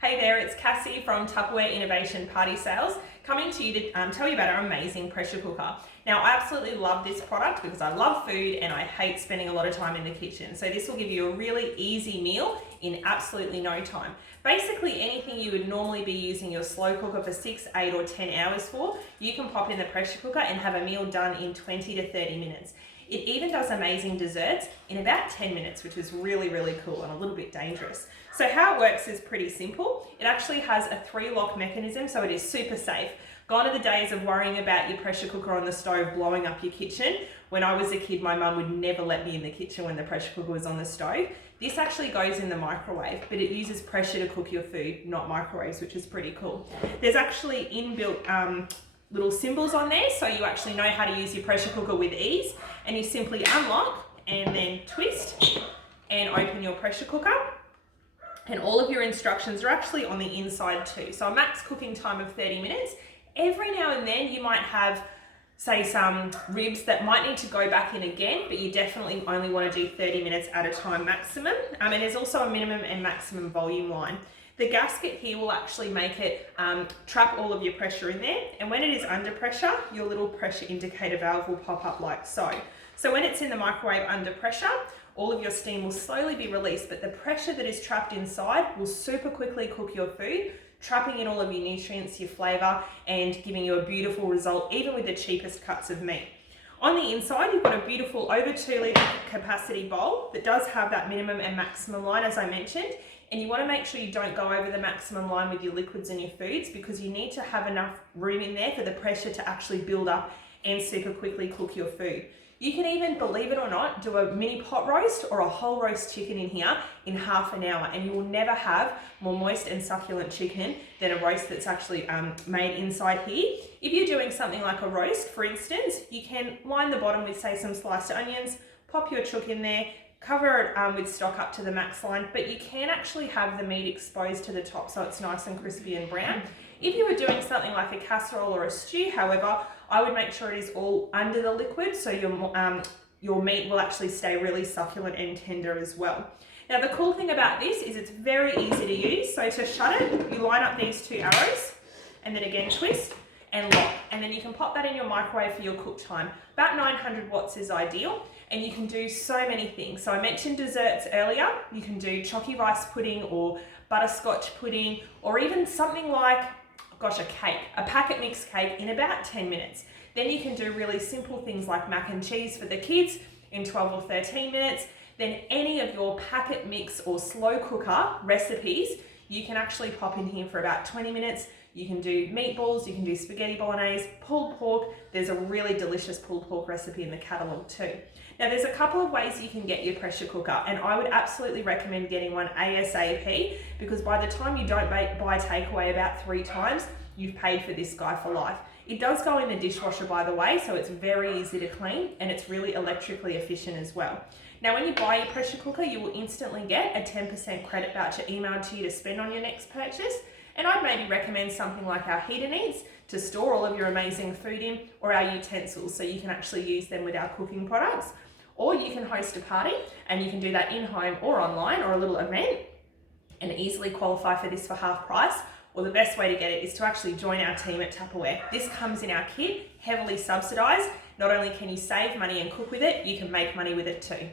Hey there, it's Cassie from Tupperware Innovation Party Sales coming to you to tell you about our amazing pressure cooker. Now, I absolutely love this product because I love food and I hate spending a lot of time in the kitchen. So this will give you a really easy meal in absolutely no time. Basically, anything you would normally be using your slow cooker for 6, 8 or 10 hours for, you can pop in the pressure cooker and have a meal done in 20 to 30 minutes. It even does amazing desserts in about 10 minutes, which is really, really cool and a little bit dangerous. So how it works is pretty simple. It actually has a 3-lock mechanism, so it is super safe. Gone are the days of worrying about your pressure cooker on the stove blowing up your kitchen. When I was a kid, my mum would never let me in the kitchen when the pressure cooker was on the stove. This actually goes in the microwave, but it uses pressure to cook your food, not microwaves, which is pretty cool. There's actually inbuilt little symbols on there, so you actually know how to use your pressure cooker with ease, and you simply unlock and then twist and open your pressure cooker, and all of your instructions are actually on the inside too. So a max cooking time of 30 minutes. Every now and then you might have, say, some ribs that might need to go back in again, but you definitely only want to do 30 minutes at a time maximum. And there's also a minimum and maximum volume line. The gasket here will actually make it trap all of your pressure in there, and when it is under pressure, your little pressure indicator valve will pop up like so. So when it's in the microwave under pressure, all of your steam will slowly be released, but the pressure that is trapped inside will super quickly cook your food, trapping in all of your nutrients, your flavour, and giving you a beautiful result, even with the cheapest cuts of meat. On the inside, you've got a beautiful over 2 litre capacity bowl that does have that minimum and maximum line, as I mentioned. And you want to make sure you don't go over the maximum line with your liquids and your foods, because you need to have enough room in there for the pressure to actually build up and super quickly cook your food. You can even, believe it or not, do a mini pot roast or a whole roast chicken in here in half an hour, and you will never have more moist and succulent chicken than a roast that's actually made inside here. If you're doing something like a roast, for instance, you can line the bottom with, say, some sliced onions, pop your chook in there, cover it with stock up to the max line, but you can actually have the meat exposed to the top so it's nice and crispy and brown. If you were doing something like a casserole or a stew, however, I would make sure it is all under the liquid so your meat will actually stay really succulent and tender as well. Now, the cool thing about this is it's very easy to use. So to shut it, you line up these 2 arrows and then again twist and lock, and then you can pop that in your microwave for your cook time. About 900 watts is ideal, and you can do so many things. So I mentioned desserts earlier. You can do chalky rice pudding or butterscotch pudding, or even something like, gosh, a cake, a packet mix cake in about 10 minutes. Then you can do really simple things like mac and cheese for the kids in 12 or 13 minutes. Then any of your packet mix or slow cooker recipes, you can actually pop in here for about 20 minutes. You can do meatballs, you can do spaghetti bolognese, pulled pork. There's a really delicious pulled pork recipe in the catalogue too. Now, there's a couple of ways you can get your pressure cooker, and I would absolutely recommend getting one ASAP, because by the time you don't buy takeaway about 3 times, you've paid for this guy for life. It does go in the dishwasher, by the way, so it's very easy to clean, and it's really electrically efficient as well. Now, when you buy your pressure cooker, you will instantly get a 10% credit voucher emailed to you to spend on your next purchase. And I'd maybe recommend something like our heater needs to store all of your amazing food in, or our utensils, so you can actually use them with our cooking products. Or you can host a party, and you can do that in home or online or a little event and easily qualify for this for half price. Or the best way to get it is to actually join our team at Tupperware. This comes in our kit, heavily subsidised. Not only can you save money and cook with it, you can make money with it too.